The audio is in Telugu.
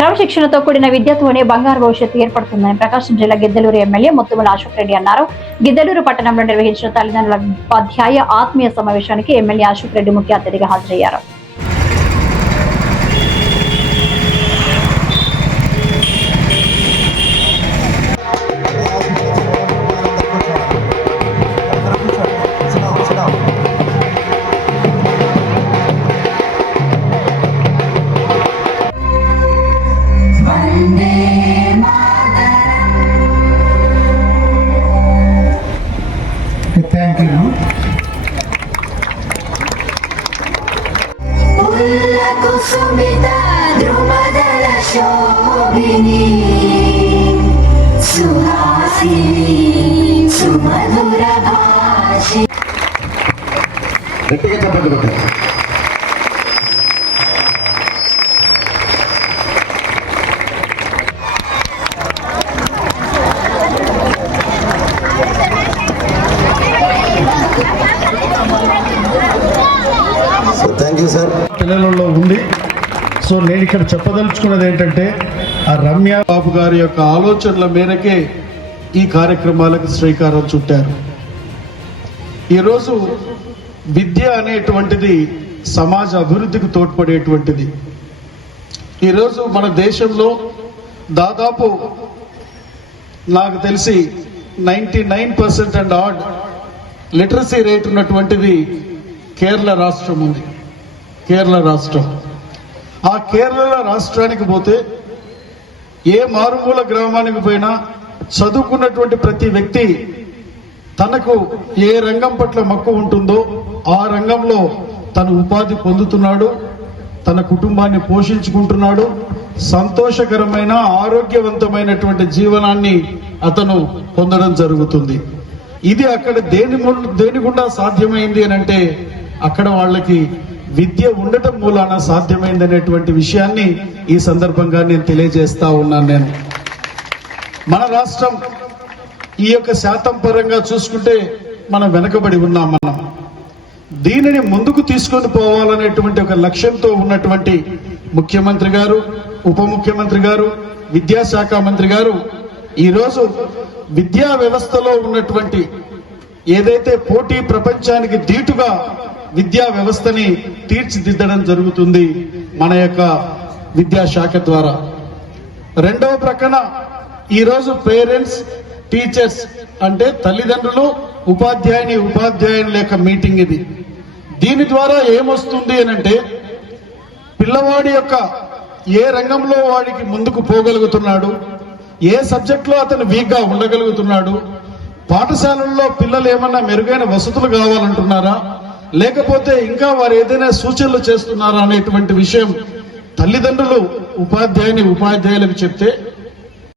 క్రమశిక్షణతో కూడిన విద్యతోనే బంగారు భవిష్యత్తు ఏర్పడుతుందని ప్రకాశం జిల్లా గిద్దలూరు ఎమ్మెల్యే ముత్తుమల అశోక్ రెడ్డి అన్నారు. గిద్దలూరు పట్టణంలో నిర్వహించిన తల్లిదండ్రుల ఉపాధ్యాయ ఆత్మీయ సమావేశానికి ఎమ్మెల్యే అశోక్ రెడ్డి ముఖ్య అతిథిగా హాజరయ్యారు. Thank you. Thank you sir. పిల్లలలో ఉంది. సో నేను ఇక్కడ చెప్పదలుచుకున్నది ఏంటంటే ఆ రమ్య బాబు గారి యొక్క ఆలోచనల మేరకే ఈ కార్యక్రమాలకు శ్రీకారం చుట్టారు. ఈరోజు విద్య అనేటువంటిది సమాజ అభివృద్ధికి తోడ్పడేటువంటిది. ఈరోజు మన దేశంలో దాదాపు నాకు తెలిసి 99% అండ్ ఆడ్ లిటరసీ రేట్ ఉన్నటువంటిది కేరళ రాష్ట్రం ఉంది. కేరళ రాష్ట్రం. ఆ కేరళ రాష్ట్రానికి పోతే ఏ మారుమూల గ్రామానికి పోయినా చదువుకున్నటువంటి ప్రతి వ్యక్తి తనకు ఏ రంగం పట్ల మక్కువ ఉంటుందో ఆ రంగంలో తను ఉపాధి పొందుతున్నాడు, తన కుటుంబాన్ని పోషించుకుంటున్నాడు, సంతోషకరమైన ఆరోగ్యవంతమైనటువంటి జీవనాన్ని అతను పొందడం జరుగుతుంది. ఇది అక్కడ దేని గుండా సాధ్యమైంది అని అంటే అక్కడ వాళ్ళకి విద్య ఉండటం మూలాన సాధ్యమైంది అనేటువంటి విషయాన్ని ఈ సందర్భంగా నేను తెలియజేస్తా ఉన్నాను. మన రాష్ట్రం ఈ యొక్క శాతం పరంగా చూసుకుంటే మనం వెనకబడి ఉన్నాం. మనం దీనిని ముందుకు తీసుకొని పోవాలనేటువంటి ఒక లక్ష్యంతో ఉన్నటువంటి ముఖ్యమంత్రి గారు, ఉప ముఖ్యమంత్రి గారు, విద్యాశాఖ మంత్రి గారు ఈరోజు విద్యా వ్యవస్థలో ఉన్నటువంటి ఏదైతే పోటీ ప్రపంచానికి ధీటుగా విద్యా వ్యవస్థని తీర్చిదిద్దడం జరుగుతుంది మన యొక్క విద్యాశాఖ ద్వారా. రెండవ ప్రక్కన ఈరోజు పేరెంట్స్ టీచర్స్ అంటే తల్లిదండ్రులు ఉపాధ్యాయుల యొక్క మీటింగ్ ఇది. దీని ద్వారా ఏమొస్తుంది అనంటే పిల్లవాడి యొక్క ఏ రంగంలో వాడికి ముందుకు పోగలుగుతున్నాడు, ఏ సబ్జెక్ట్లో అతను వీక్గా ఉండగలుగుతున్నాడు, పాఠశాలల్లో పిల్లలు ఏమన్నా మెరుగైన వసతులు కావాలంటున్నారా, లేకపోతే ఇంకా వారు ఏదైనా సూచనలు చేస్తున్నారా అనేటువంటి విషయం తల్లిదండ్రులు ఉపాధ్యాయులకు చెప్తే